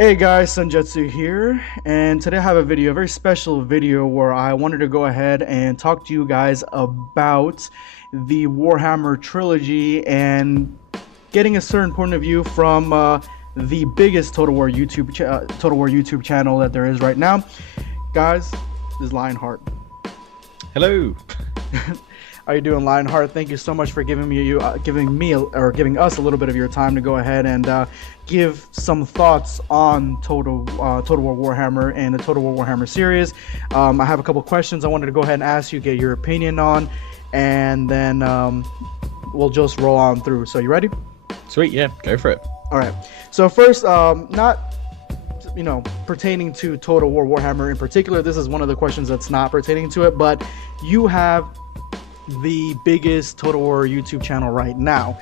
Hey guys, Sanjetsu here, and today I have a very special video where I wanted to go ahead and talk to you guys about the Warhammer Trilogy and getting a certain point of view from the biggest Total War YouTube channel that there is right now. Guys, this is Lionheart. Hello. How you doing, Lionheart? Thank you so much for giving us a little bit of your time to go ahead and give some thoughts on Total War Warhammer and the Total War Warhammer series. I have a couple questions I wanted to go ahead and ask you, get your opinion on, and then we'll just roll on through. So you ready? Sweet, yeah, go for it. All right. So first, not pertaining to Total War Warhammer in particular. This is one of the questions that's not pertaining to it, but you have the biggest Total War YouTube channel right now.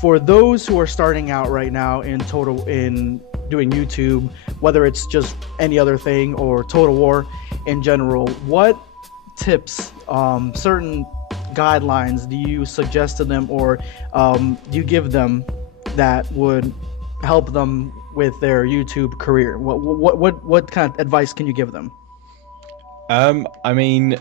For those who are starting out right now in doing YouTube, whether it's just any other thing or Total War in general, what tips, certain guidelines do you suggest to them, or do you give them that would help them with their YouTube career? What kind of advice can you give them? I mean,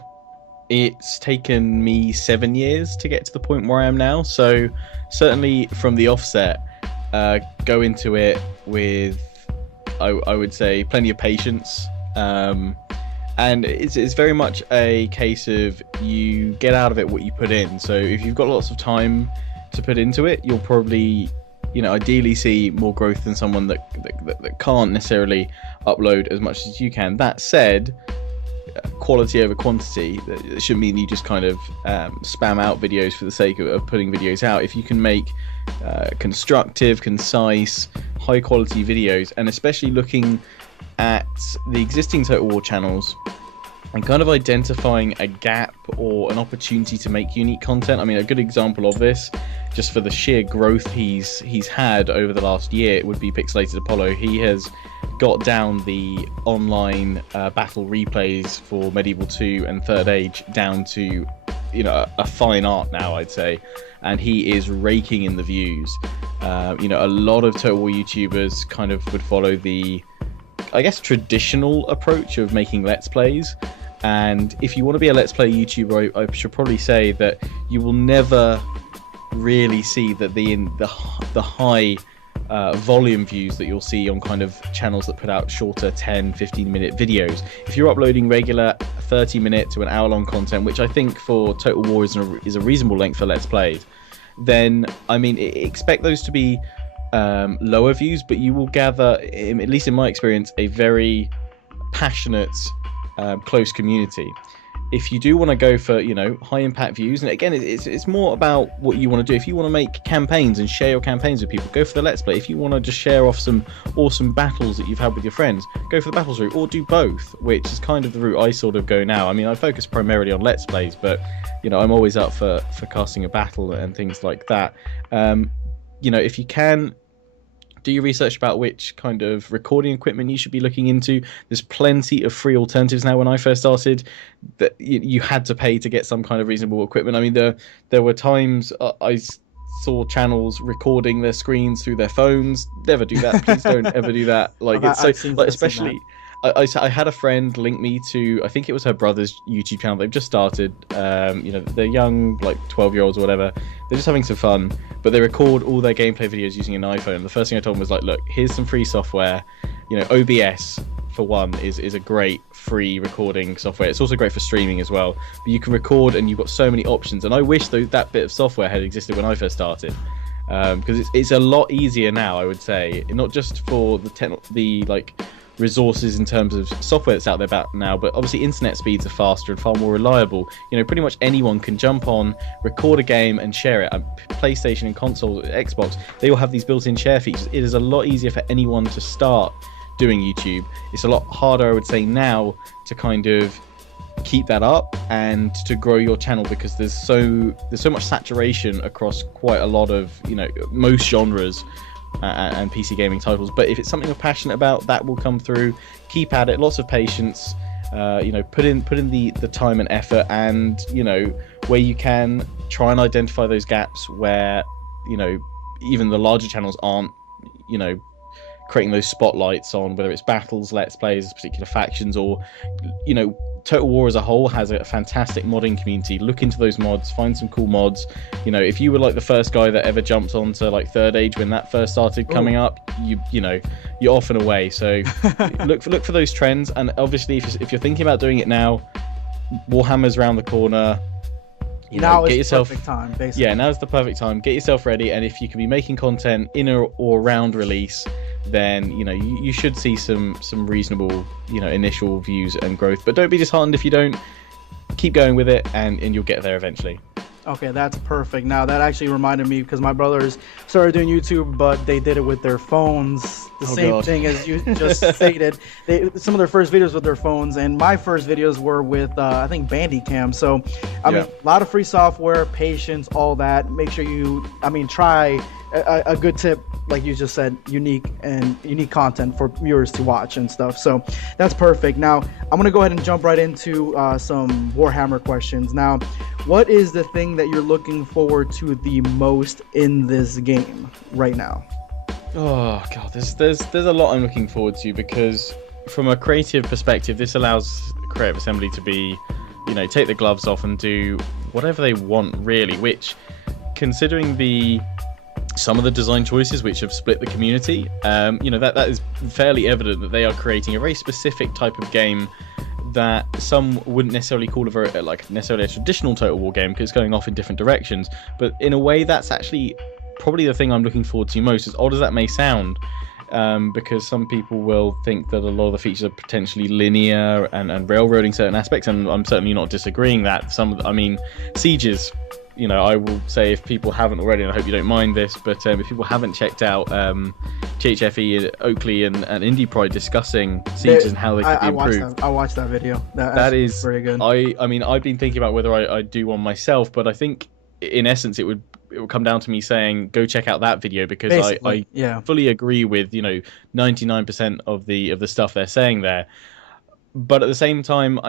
it's taken me 7 years to get to the point where I am now, so certainly from the offset, go into it with, I would say, plenty of patience, and it's very much a case of you get out of it what you put in. So if you've got lots of time to put into it, you'll probably, ideally see more growth than someone that can't necessarily upload as much as you can. That said, quality over quantity, it shouldn't mean you just kind of spam out videos for the sake of putting videos out. If you can make constructive, concise, high quality videos, and especially looking at the existing Total War channels and kind of identifying a gap or an opportunity to make unique content. I mean, a good example of this, just for the sheer growth he's had over the last year, it would be Pixelated Apollo. He has got down the online battle replays for Medieval 2 and Third Age down to, a fine art now, I'd say, and he is raking in the views. A lot of Total War YouTubers kind of would follow the, I guess, traditional approach of making Let's Plays. And if you want to be a Let's Play YouTuber, I should probably say that you will never really see that the high volume views that you'll see on kind of channels that put out shorter 10-15 minute videos. If you're uploading regular 30-minute to an hour-long content, which I think for Total War is a reasonable length for Let's Plays, then I mean, expect those to be lower views, but you will gather, at least in my experience, a very passionate, close community. If you do want to go for, high impact views, and again, it's more about what you want to do. If you want to make campaigns and share your campaigns with people, go for the Let's Play. If you want to just share off some awesome battles that you've had with your friends, go for the battles route, or do both, which is kind of the route I sort of go now. I mean, I focus primarily on Let's Plays, but I'm always up for casting a battle and things like that. If you can, do your research about which kind of recording equipment you should be looking into. There's plenty of free alternatives now. When I first started, that you had to pay to get some kind of reasonable equipment. I mean, there were times I saw channels recording their screens through their phones. Never do that. Please don't ever do that. Like, it's so, like, especially. I had a friend link me to, I think it was her brother's YouTube channel. They've just started, they're young, like 12-year-olds or whatever. They're just having some fun, but they record all their gameplay videos using an iPhone. The first thing I told them was like, look, here's some free software. OBS, for one, is a great free recording software. It's also great for streaming as well. But you can record and you've got so many options. And I wish that bit of software had existed when I first started. Because it's a lot easier now, I would say. Not just for the resources in terms of software that's out there about now, but obviously internet speeds are faster and far more reliable. Pretty much anyone can jump on, record a game and share it. PlayStation and console, Xbox, they all have these built-in share features. It is a lot easier for anyone to start doing YouTube. It's a lot harder, I would say, now to kind of keep that up and to grow your channel, because there's so much saturation across quite a lot of most genres and PC gaming titles. But if it's something you're passionate about, that will come through. Keep at it, lots of patience, put in the time and effort, and where you can, try and identify those gaps where even the larger channels aren't creating those spotlights on whether it's battles, let's plays, particular factions, or Total War as a whole has a fantastic modding community. Look into those mods, find some cool mods. If you were like the first guy that ever jumped onto like Third Age when that first started coming up, you're off and away. So look for those trends, and obviously if you're thinking about doing it now, Warhammer's around the corner. Now is the perfect time, basically. Yeah, now's the perfect time. Get yourself ready, and if you can be making content in or around release, then you should see some reasonable initial views and growth. But don't be disheartened if you don't. Keep going with it, and you'll get there eventually. Okay, that's perfect. Now that actually reminded me, because my brothers started doing YouTube, but they did it with their phones. The same thing as you just stated. Some of their first videos with their phones, and my first videos were with I think Bandicam. So I mean, a lot of free software, patience, all that. Make sure you try a good tip, like you just said, unique content for viewers to watch and stuff. So that's perfect. Now I'm gonna go ahead and jump right into some Warhammer questions. Now, what is the thing that you're looking forward to the most in this game right now? Oh god, there's a lot I'm looking forward to, because from a creative perspective, this allows Creative Assembly to be, take the gloves off and do whatever they want, really. Which, considering some of the design choices which have split the community, that is fairly evident that they are creating a very specific type of game that some wouldn't necessarily call necessarily a traditional Total War game, because it's going off in different directions. But in a way, that's actually probably the thing I'm looking forward to most, as odd as that may sound, because some people will think that a lot of the features are potentially linear and railroading certain aspects, and I'm certainly not disagreeing that. Sieges, I will say, if people haven't already, and I hope you don't mind this, but if people haven't checked out THFE, Oakley, and Indie Pride discussing sieges and how they could be improved. I watched that video. That is very good. I've been thinking about whether I'd do one myself, but I think in essence it would come down to me saying go check out that video, because I fully agree with 99% of the stuff they're saying there. But at the same time,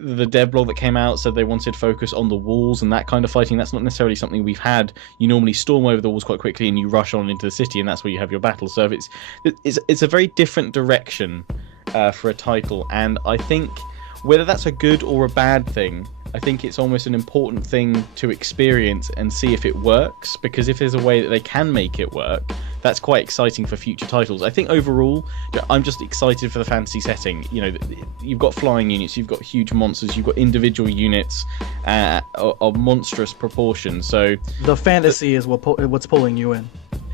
the dev blog that came out said they wanted focus on the walls and that kind of fighting. That's not necessarily something we've had. You normally storm over the walls quite quickly and you rush on into the city, and that's where you have your battle. So it's a very different direction for a title, and I think whether that's a good or a bad thing, I think it's almost an important thing to experience and see if it works, because if there's a way that they can make it work, that's quite exciting for future titles. I think overall, I'm just excited for the fantasy setting. You've got flying units, you've got huge monsters, you've got individual units of monstrous proportions. So the fantasy is what's pulling you in.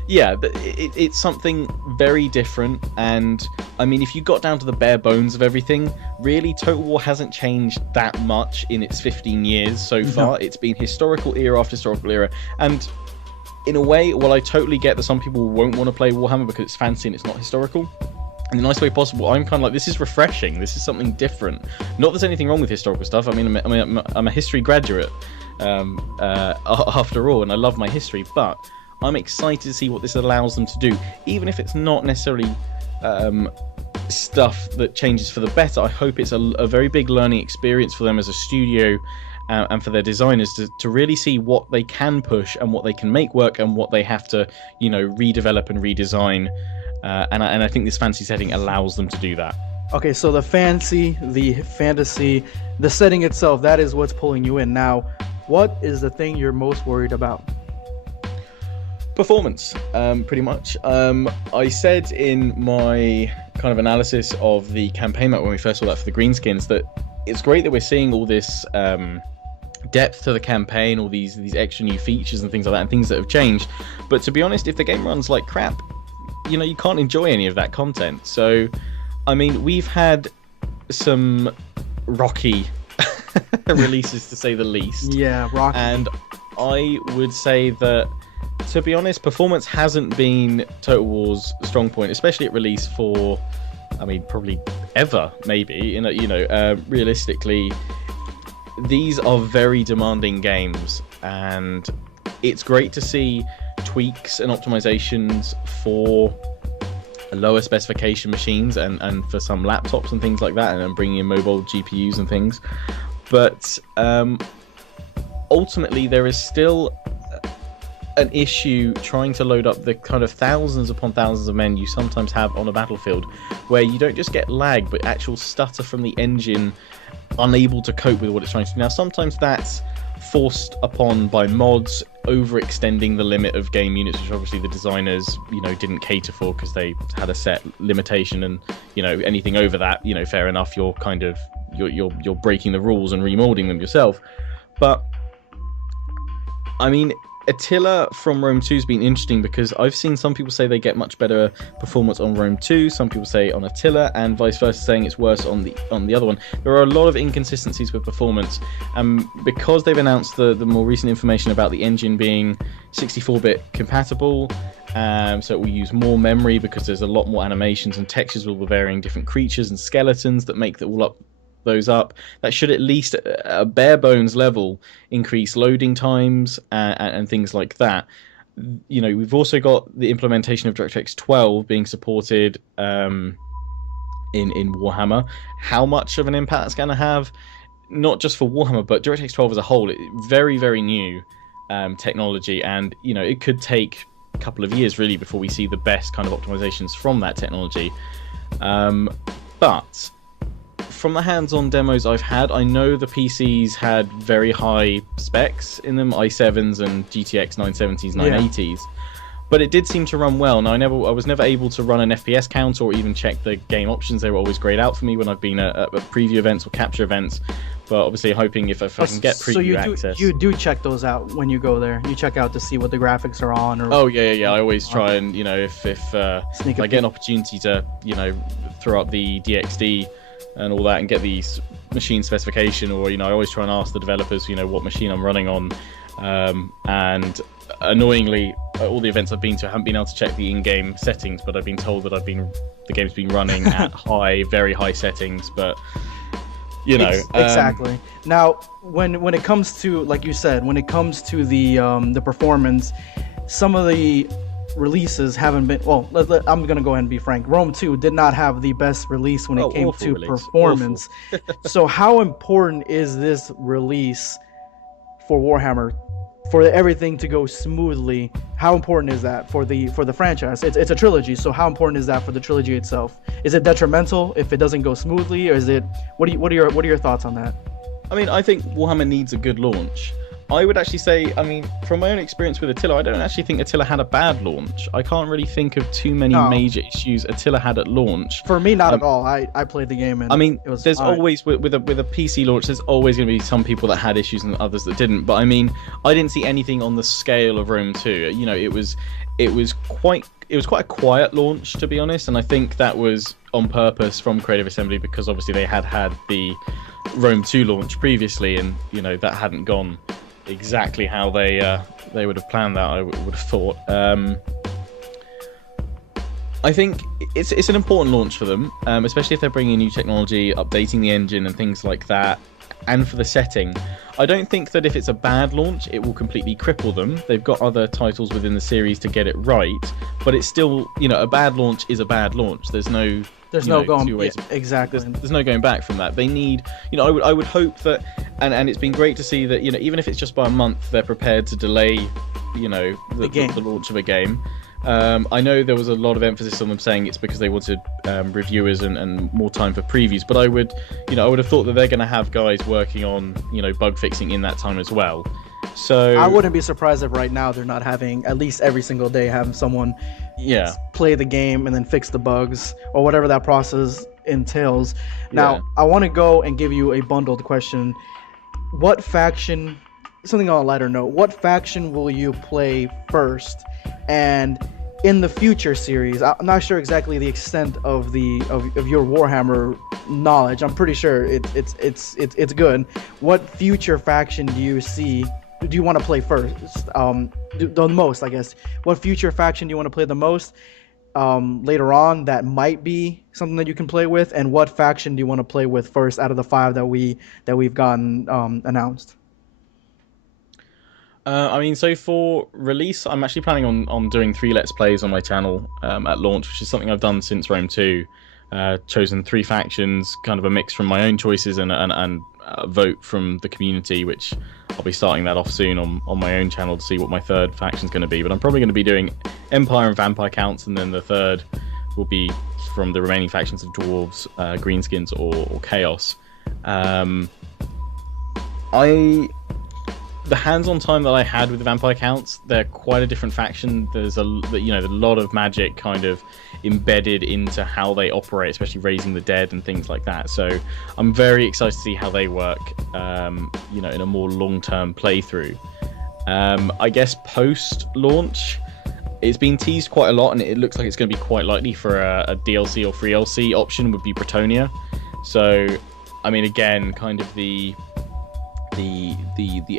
Yeah, it's something very different, and if you got down to the bare bones of everything, really Total War hasn't changed that much in its 15 years so far. No. It's been historical era after historical era, and in a way, while I totally get that some people won't want to play Warhammer because it's fancy and it's not historical, in the nicest way possible, I'm kind of like, this is refreshing, this is something different. Not that there's anything wrong with historical stuff. I'm a history graduate after all, and I love my history, but I'm excited to see what this allows them to do, even if it's not necessarily stuff that changes for the better. I hope it's a very big learning experience for them as a studio, and for their designers to really see what they can push and what they can make work and what they have to redevelop and redesign, and I think this fantasy setting allows them to do that. Okay, so the fantasy, the setting itself, that is what's pulling you in. Now, what is the thing you're most worried about? Performance, pretty much. I said in my kind of analysis of the campaign map when we first saw that for the Greenskins that it's great that we're seeing all this depth to the campaign, all these extra new features and things like that, and things that have changed. But to be honest, if the game runs like crap, you can't enjoy any of that content. So, we've had some rocky releases, to say the least. Yeah, rocky. And I would say that, to be honest, performance hasn't been Total War's strong point, especially at release for, probably ever, maybe. Realistically, these are very demanding games, and it's great to see tweaks and optimizations for lower specification machines and for some laptops and things like that, and bringing in mobile GPUs and things. But ultimately, there is still an issue trying to load up the kind of thousands upon thousands of men you sometimes have on a battlefield, where you don't just get lag, but actual stutter from the engine, unable to cope with what it's trying to do. Now, sometimes that's forced upon by mods overextending the limit of game units, which obviously the designers, didn't cater for because they had a set limitation, and anything over that, fair enough, you're kind of you're breaking the rules and remolding them yourself. But I mean, Attila from Rome 2 has been interesting because I've seen some people say they get much better performance on Rome 2, some people say on Attila, and vice versa, saying it's worse on the other one. There are a lot of inconsistencies with performance, and because they've announced the more recent information about the engine being 64-bit compatible, so it will use more memory because there's a lot more animations and textures with varying different creatures and skeletons that make those up. That should at least, at a bare bones level, increase loading times and things like that. We've also got the implementation of DirectX 12 being supported in Warhammer. How much of an impact that's going to have, not just for Warhammer, but DirectX 12 as a whole, very, very new technology, and it could take a couple of years really before we see the best kind of optimizations from that technology. But from the hands-on demos I've had, I know the PCs had very high specs in them, i7s and GTX 970s, 980s, but it did seem to run well. Now, I was never able to run an FPS count or even check the game options. They were always grayed out for me when I've been at preview events or capture events, but obviously hoping if I can get preview access. You do check those out when you go there. You check out to see what the graphics are on. Or oh yeah. I always try and if I get an opportunity to throw up the DXD and all that and get the machine specification, or I always try and ask the developers what machine I'm running on, and annoyingly all the events I've been to I haven't been able to check the in-game settings, but I've been told that the game's been running at very high settings, but exactly. Now when it comes to, like you said, when it comes to the performance, some of the releases haven't been, I'm gonna go ahead and be frank, Rome 2 did not have the best release when it came to performance. So how important is this release for Warhammer, for everything to go smoothly? How important is that for the franchise? It's a trilogy, so how important is that for the trilogy itself? Is it detrimental if it doesn't go smoothly, or is it, what are your thoughts on that? I mean, I think Warhammer needs a good launch. I would actually say, from my own experience with Attila, I don't actually think Attila had a bad launch. I can't really think of too many major issues Attila had at launch. For me, not at all. I played the game, and it was there's fine. always, with a PC launch, there's always going to be some people that had issues and others that didn't. But I didn't see anything on the scale of Rome 2. It was quite a quiet launch, to be honest, and I think that was on purpose from Creative Assembly, because obviously they had the Rome 2 launch previously, and that hadn't gone exactly how they would have planned that, I would have thought. I think it's an important launch for them, especially if they're bringing new technology, updating the engine and things like that, and for the setting. I don't think that if it's a bad launch, it will completely cripple them. They've got other titles within the series to get it right, but it's still, a bad launch is a bad launch. There's no going back. Exactly. There's no going back from that. They need, I would hope that, and it's been great to see that, even if it's just by a month, they're prepared to delay, the launch of a game. I know there was a lot of emphasis on them saying it's because they wanted reviewers and more time for previews, but I would have thought that they're going to have guys working on, bug fixing in that time as well. So I wouldn't be surprised if right now they're not having, at least every single day, having someone play the game and then fix the bugs or whatever that process entails. Now, I want to go and give you a bundled question. What faction, something on a lighter note, what faction will you play first? And in the future series, I'm not sure exactly the extent of your Warhammer knowledge. I'm pretty sure it's good. What future faction do you see? Do you want to play first? The most, I guess. What future faction do you want to play the most later on that might be something that you can play with? And what faction do you want to play with first out of the 5 that we've gotten announced? So for release, I'm actually planning on doing 3 Let's Plays on my channel at launch, which is something I've done since Rome 2. Chosen 3 factions, kind of a mix from my own choices and vote from the community, which I'll be starting that off soon on my own channel to see what my third faction's going to be. But I'm probably going to be doing Empire and Vampire counts, and then the third will be from the remaining factions of Dwarves, Greenskins, or Chaos. The hands-on time that I had with the Vampire counts, they're quite a different faction. There's a lot of magic kind of embedded into how they operate, especially raising the dead and things like that. So I'm very excited to see how they work, in a more long-term playthrough. I guess post-launch, it's been teased quite a lot, and it looks like it's going to be quite likely for a DLC or free DLC option would be Bretonia. So, I mean, again, kind of the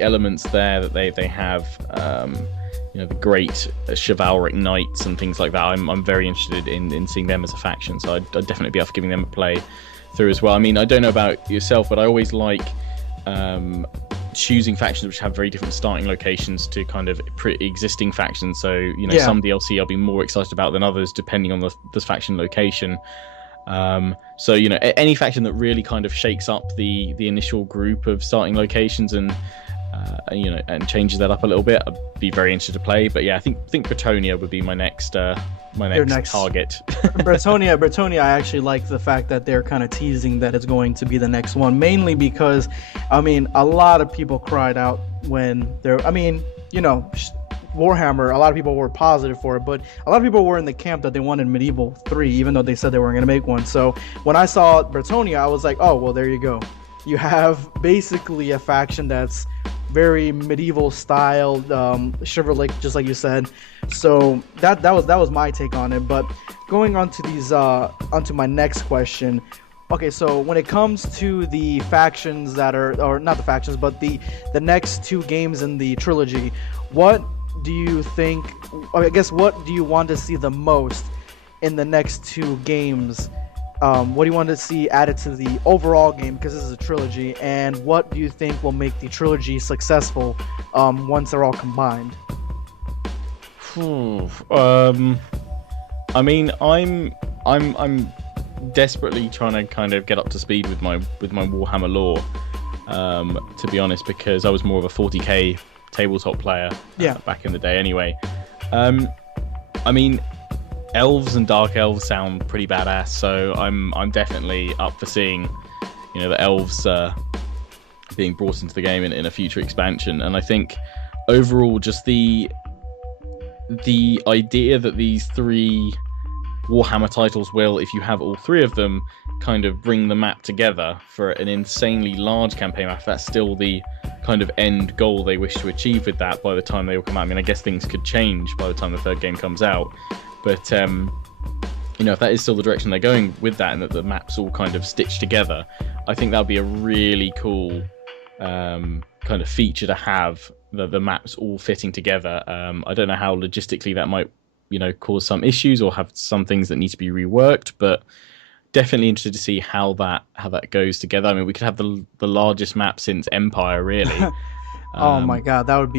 elements there that they have, the great chivalric knights and things like that. I'm very interested in seeing them as a faction, so I'd definitely be up for giving them a play through as well. I mean, I don't know about yourself, but I always like choosing factions which have very different starting locations to kind of existing factions. So some DLC I'll be more excited about than others depending on the faction location. So any faction that really kind of shakes up the initial group of starting locations and changes that up a little bit, I'd be very interested to play. But yeah, I think Bretonia would be my next target. Bretonia, I actually like the fact that they're kind of teasing that it's going to be the next one, mainly because, I mean, a lot of people cried out when Warhammer, a lot of people were positive for it, but a lot of people were in the camp that they wanted Medieval 3, even though they said they weren't going to make one. So when I saw Bretonia, I was like, oh, well, there you go. You have basically a faction that's very medieval style, chivalric, just like you said. So that was my take on it. But going on to onto my next question. Okay, so when it comes to the factions that are, or not the factions, but the next two games in the trilogy, what do you think, what do you want to see the most in the next two games? What do you want to see added to the overall game, because this is a trilogy, and what do you think will make the trilogy successful once they're all combined? I mean, I'm desperately trying to kind of get up to speed with my Warhammer lore, to be honest, because I was more of a 40k tabletop player back in the day anyway. I mean, elves and dark elves sound pretty badass, so I'm definitely up for seeing the elves being brought into the game in a future expansion. And I think overall just the idea that these three Warhammer titles will, if you have all three of them, kind of bring the map together for an insanely large campaign map. That's still the kind of end goal they wish to achieve with that by the time they all come out. I mean, I guess things could change by the time the third game comes out, but if that is still the direction they're going with that, and that the maps all kind of stitched together, I think that would be a really cool kind of feature to have, the maps all fitting together. I don't know how logistically that might cause some issues or have some things that need to be reworked, but definitely interested to see how that goes together. I mean, we could have the largest map since Empire, really. Oh my god, that would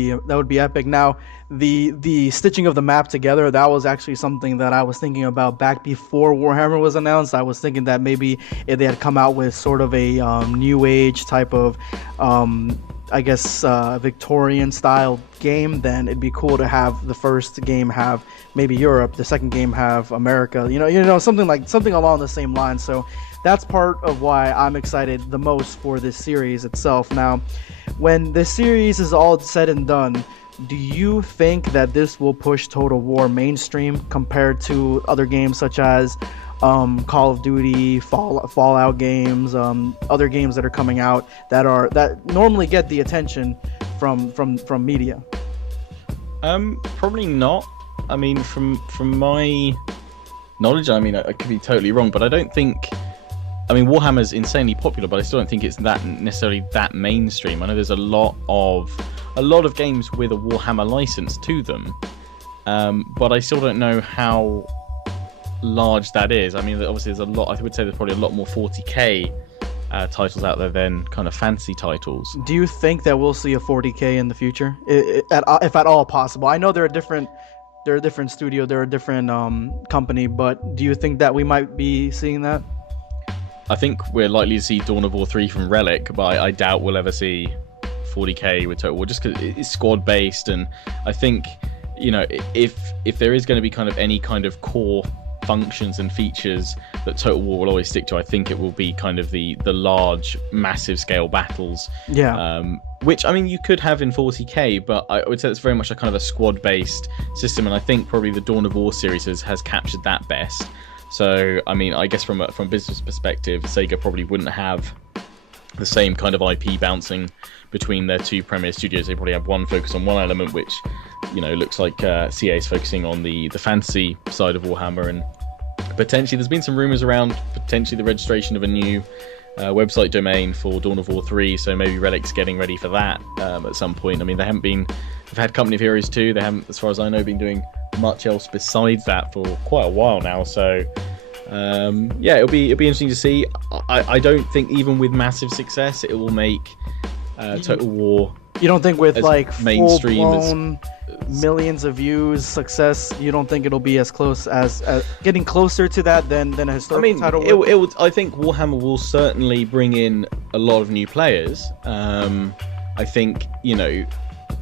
be epic. Now, the stitching of the map together, that was actually something that I was thinking about back before Warhammer was announced. I was thinking that maybe if they had come out with sort of a new age type of Victorian style game, then it'd be cool to have the first game have maybe Europe, the second game have America, something along the same line. So that's part of why I'm excited the most for this series itself. Now, when the series is all said and done, do you think that this will push Total War mainstream compared to other games such as Call of Duty, Fallout games, other games that are coming out that normally get the attention from media? Probably not. I mean, from my knowledge, I mean, I could be totally wrong, but I don't think. I mean, Warhammer's insanely popular, but I still don't think it's that necessarily that mainstream. I know there's a lot of games with a Warhammer license to them, but I still don't know how large that is. I mean, obviously there's a lot. I would say there's probably a lot more 40k titles out there than kind of fantasy titles. Do you think that we'll see a 40k in the future, if at all possible? I know they're a different studio, they're a different company, but do you think that we might be seeing that? I think we're likely to see Dawn of War 3 from Relic, but I doubt we'll ever see 40k with Total War, just because it's squad based, and I think, you know, if there is going to be kind of any kind of core functions and features that Total War will always stick to, I think it will be kind of the large, massive scale battles. Yeah. Which, I mean, you could have in 40k, but I would say it's very much a kind of a squad-based system, and I think probably the Dawn of War series has captured that best. So, I mean, I guess from a business perspective, Sega probably wouldn't have the same kind of IP bouncing between their two premier studios. They probably have one focus on one element, which, you know, looks like CA is focusing on the fantasy side of Warhammer, and potentially there's been some rumors around potentially the registration of a new website domain for Dawn of War 3, so maybe Relic's getting ready for that at some point. I mean, they've had Company of Heroes 2, they haven't, as far as I know, been doing much else besides that for quite a while now, so yeah, it'll be interesting to see. I don't think even with massive success it will make Total War. You don't think with like mainstream full-blown millions of views success, you don't think it'll be as close as getting closer to that than a historical title would? I think Warhammer will certainly bring in a lot of new players. I think, you know,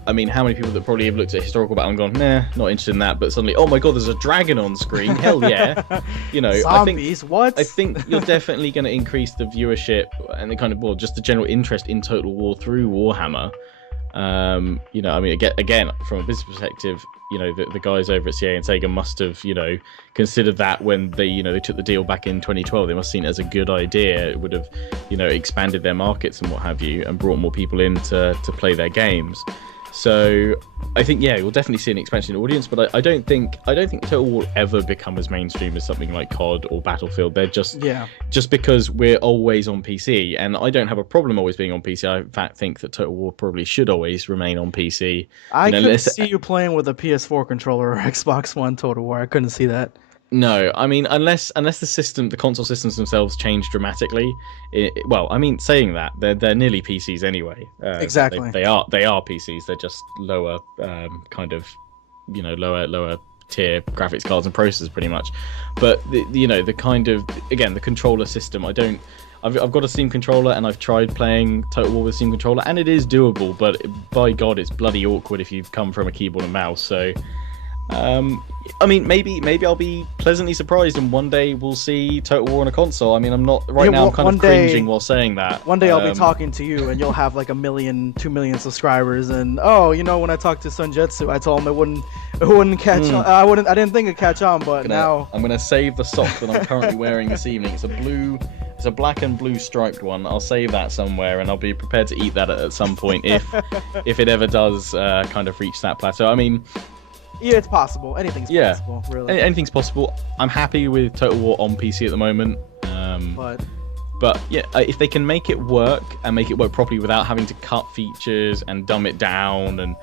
I mean, how many people that probably have looked at historical battle and gone, nah, not interested in that, but suddenly, oh my god, there's a dragon on screen, hell yeah. You know, zombies, what? I think you're definitely going to increase the viewership and the kind of, well, just the general interest in Total War through Warhammer. You know, I mean, again, from a business perspective, you know, the guys over at CA and Sega must have, you know, considered that when they, you know, they took the deal back in 2012. They must have seen it as a good idea. It would have, you know, expanded their markets and what have you, and brought more people in to play their games. So I think, yeah, we'll definitely see an expansion in audience, but I don't think Total War will ever become as mainstream as something like COD or Battlefield. They're just because we're always on PC, and I don't have a problem always being on PC. I in fact think that Total War probably should always remain on PC. I couldn't see you playing with a PS4 controller or Xbox One Total War. I couldn't see that. No, I mean, unless the console systems themselves change dramatically. Well, I mean, saying that, they're nearly PCs anyway. Exactly. They are PCs. They're just lower, kind of, you know, lower tier graphics cards and processors, pretty much. But you know, the kind of, again, the controller system. I've got a Steam controller, and I've tried playing Total War with a Steam controller, and it is doable. But by God, it's bloody awkward if you've come from a keyboard and mouse. So. I mean, maybe I'll be pleasantly surprised, and one day we'll see Total War on a console. I mean, I'm not right now. I'm kind of cringing while saying that. One day I'll be talking to you, and you'll have like 1 million, 2 million subscribers, and oh, you know, when I talked to Sunjetsu, I told him it wouldn't catch on. I didn't think it'd catch on, but now I'm gonna save the sock that I'm currently wearing this evening. It's a black and blue striped one. I'll save that somewhere, and I'll be prepared to eat that at some point if it ever does kind of reach that plateau. I mean. Yeah, it's possible. Anything's possible, really. Anything's possible. I'm happy with Total War on PC at the moment. But yeah, if they can make it work and make it work properly without having to cut features and dumb it down and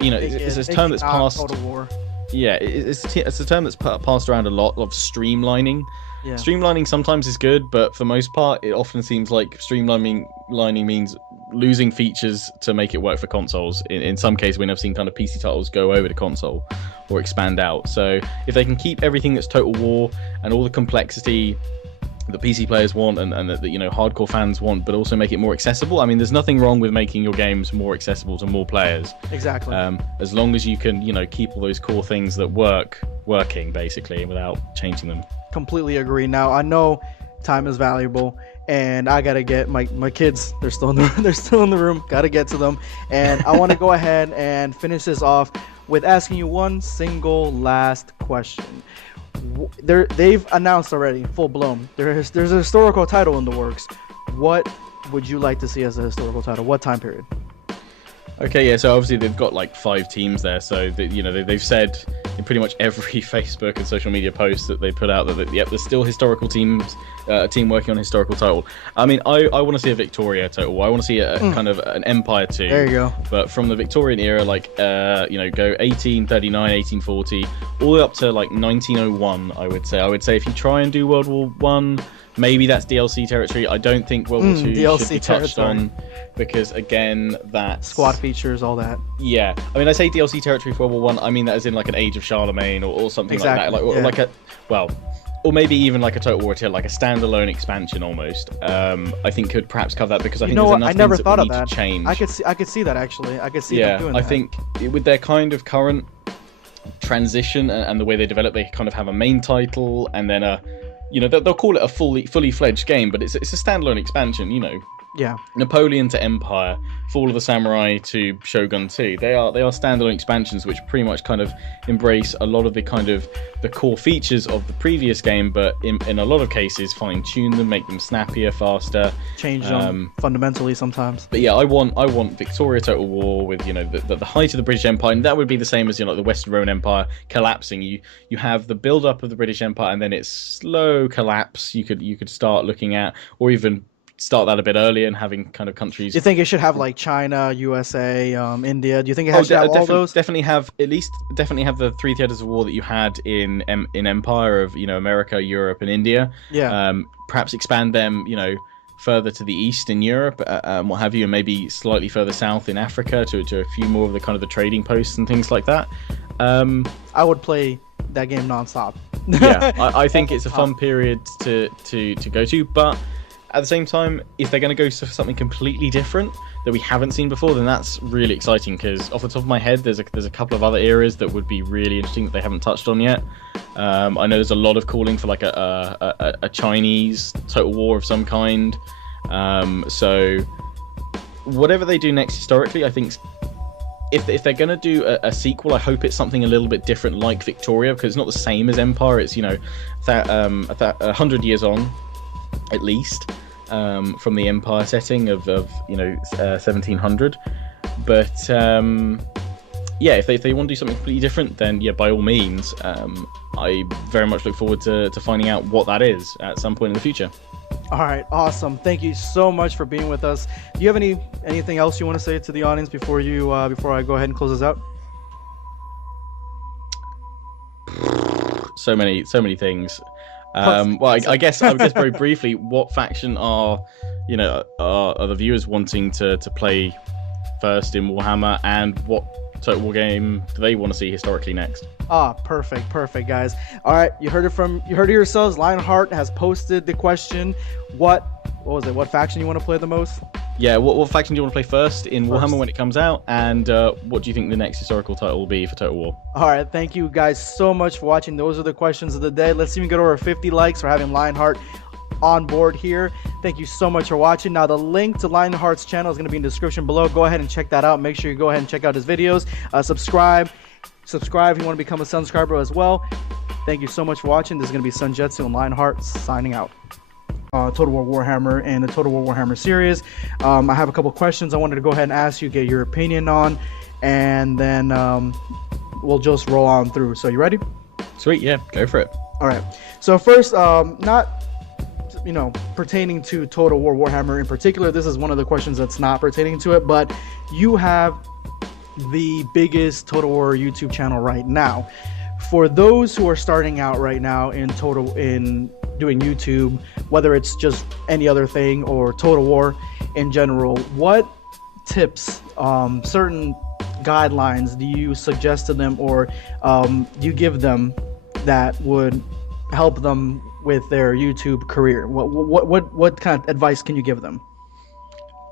you know, it's a term that's passed. Total War. Yeah, it's a term that's passed around a lot of streamlining. Yeah. Streamlining sometimes is good, but for the most part, it often seems like streamlining means losing features to make it work for consoles. In some cases, we've seen kind of PC titles go over to console or expand out. So if they can keep everything that's Total War and all the complexity that PC players want and that, you know, hardcore fans want, but also make it more accessible. I mean, there's nothing wrong with making your games more accessible to more players. Exactly. As long as you can, you know, keep all those core things that working basically without changing them. Completely agree. Now I know time is valuable, and I gotta get my kids. They're still in the room. Gotta get to them, and I want to go ahead and finish this off with asking you one single last question. They've announced already, full blown. There's a historical title in the works. What would you like to see as a historical title? What time period? Okay, yeah, so obviously they've got like 5 teams there, so they've said in pretty much every Facebook and social media post that they put out that there's still historical teams, a team working on a historical title. I mean, I want to see a Victoria Total War. I want to see a kind of an Empire 2. There you go. But from the Victorian era, like go 1839, 1840, all the way up to like 1901. I would say if you try and do World War One. Maybe that's DLC territory. I don't think World War II should be touched on because, again, that's... Squad features, all that. Yeah. I mean, I say DLC territory for World War One. I mean that as in like an Age of Charlemagne or something like that. or maybe even like a Total War tier, like a standalone expansion almost. I think could perhaps cover that, because I think there's enough I never things thought that of we need that. to change. I could see that actually. I could see Yeah, them doing I that. think with their kind of current transition and the way they develop, they kind of have a main title and then they'll call it a fully fledged game, but it's a standalone expansion. Yeah. Napoleon to Empire, Fall of the Samurai to Shogun 2. They are standalone expansions which pretty much kind of embrace a lot of the core features of the previous game, but in a lot of cases fine tune them, make them snappier, faster, change them fundamentally sometimes. But yeah, I want Victoria Total War with the height of the British Empire, and that would be the same as the Western Roman Empire collapsing. You have the build up of the British Empire and then its slow collapse. You could start looking at, or even start that a bit earlier and having kind of countries. You think it should have like China, USA, India? Do you think it has to have all those? Definitely have the three theaters of war that you had in Empire of America, Europe, and India. Yeah. Perhaps expand them further to the east in Europe, what have you, and maybe slightly further south in Africa to a few more of the kind of the trading posts and things like that. I would play that game nonstop. Yeah, I think it's a fun period to go to, but at the same time, if they're going to go for something completely different that we haven't seen before, then that's really exciting, because off the top of my head, there's a couple of other areas that would be really interesting that they haven't touched on yet. I know there's a lot of calling for like a Chinese Total War of some kind. So whatever they do next historically, I think if they're going to do a sequel, I hope it's something a little bit different like Victoria, because it's not the same as Empire. It's 100 years on at least, from the Empire setting of 1700. But yeah, if they want to do something completely different, then yeah, by all means. I very much look forward to finding out what that is at some point in the future. All right, awesome. Thank you so much for being with us. Do you have anything else you want to say to the audience before I go ahead and close this out? So many things. Well, I guess very briefly, what faction are the viewers wanting to play first in Warhammer, and what Total War game do they want to see historically next? Perfect, guys. All right, you heard it yourselves. Lionheart has posted the question. What was it? What faction you want to play the most? Yeah, what faction do you want to play first in Warhammer when it comes out, and what do you think the next historical title will be for Total War? All right, thank you guys so much for watching. Those are the questions of the day. Let's even get over 50 likes for having Lionheart on board here. Thank you so much for watching. Now the link to Lionheart's channel is going to be in the description below. Go ahead and check that out. Make sure you go ahead and check out his videos. Subscribe if you want to become a subscriber as well. Thank you so much for watching. This is going to be Sunjetsu and Lionheart signing out. Total War Warhammer and the Total War Warhammer series. I have a couple questions I wanted to go ahead and ask you, get your opinion on, and then we'll just roll on through. So you ready? Sweet, yeah, go for it. All right. So first, not pertaining to Total War Warhammer in particular, this is one of the questions that's not pertaining to it, but you have the biggest Total War YouTube channel right now. For those who are starting out right now in doing YouTube, whether it's just any other thing or Total War in general, what tips, certain guidelines do you suggest to them, or do you give them that would help them with their YouTube career? What kind of advice can you give them?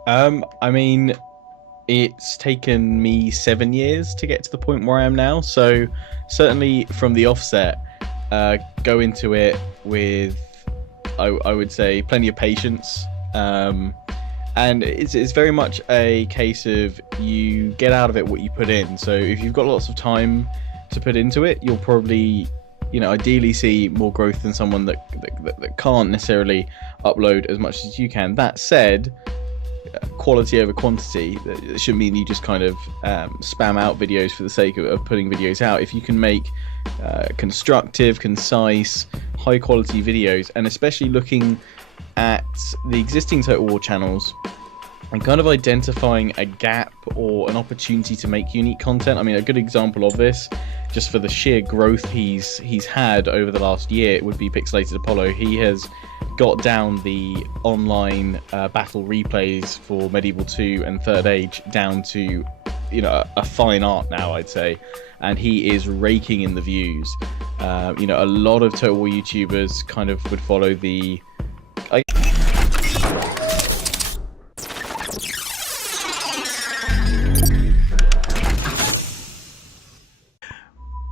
I mean, it's taken me 7 years to get to the point where I am now, so certainly from the offset, go into it with, I would say, plenty of patience, and it's very much a case of you get out of it what you put in. So if you've got lots of time to put into it, you'll probably ideally see more growth than someone that can't necessarily upload as much as you can. That said, quality over quantity, that shouldn't mean you just kind of spam out videos for the sake of putting videos out. If you can make constructive, concise, high quality videos, and especially looking at the existing Total War channels and kind of identifying a gap or an opportunity to make unique content. I mean, a good example of this, just for the sheer growth he's had over the last year, it would be Pixelated Apollo. He has got down the online battle replays for Medieval 2 and Third Age down to a fine art now, I'd say, and he is raking in the views. A lot of Total War YouTubers kind of would follow the.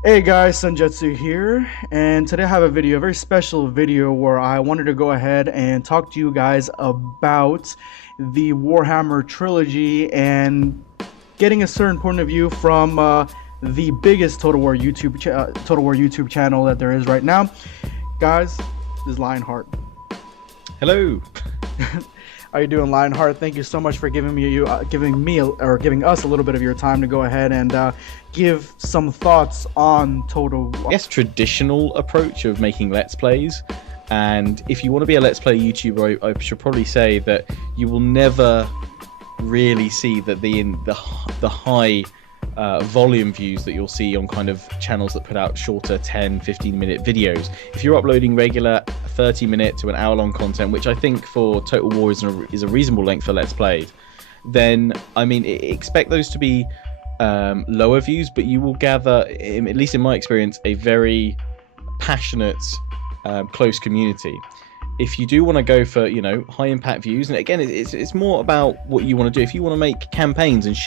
Hey guys, Sunjetsu here, and today I have a very special video where I wanted to go ahead and talk to you guys about the Warhammer Trilogy and getting a certain point of view from the biggest Total War YouTube channel that there is right now. Guys, this is Lionheart. Hello. How you doing, Lionheart? Thank you so much for giving us a little bit of your time to go ahead and give some thoughts on Total War. Yes, traditional approach of making Let's Plays, and if you want to be a Let's Play YouTuber, I should probably say that you will never really see that the high volume views that you'll see on kind of channels that put out shorter 10-15 minute videos. If you're uploading regular 30-minute to an hour-long content, which I think for Total War is a reasonable length for Let's Plays, then I mean expect those to be lower views, but you will gather, at least in my experience, a very passionate, close community. If you do want to go for high impact views, and again it's more about what you want to do. If you want to make campaigns and share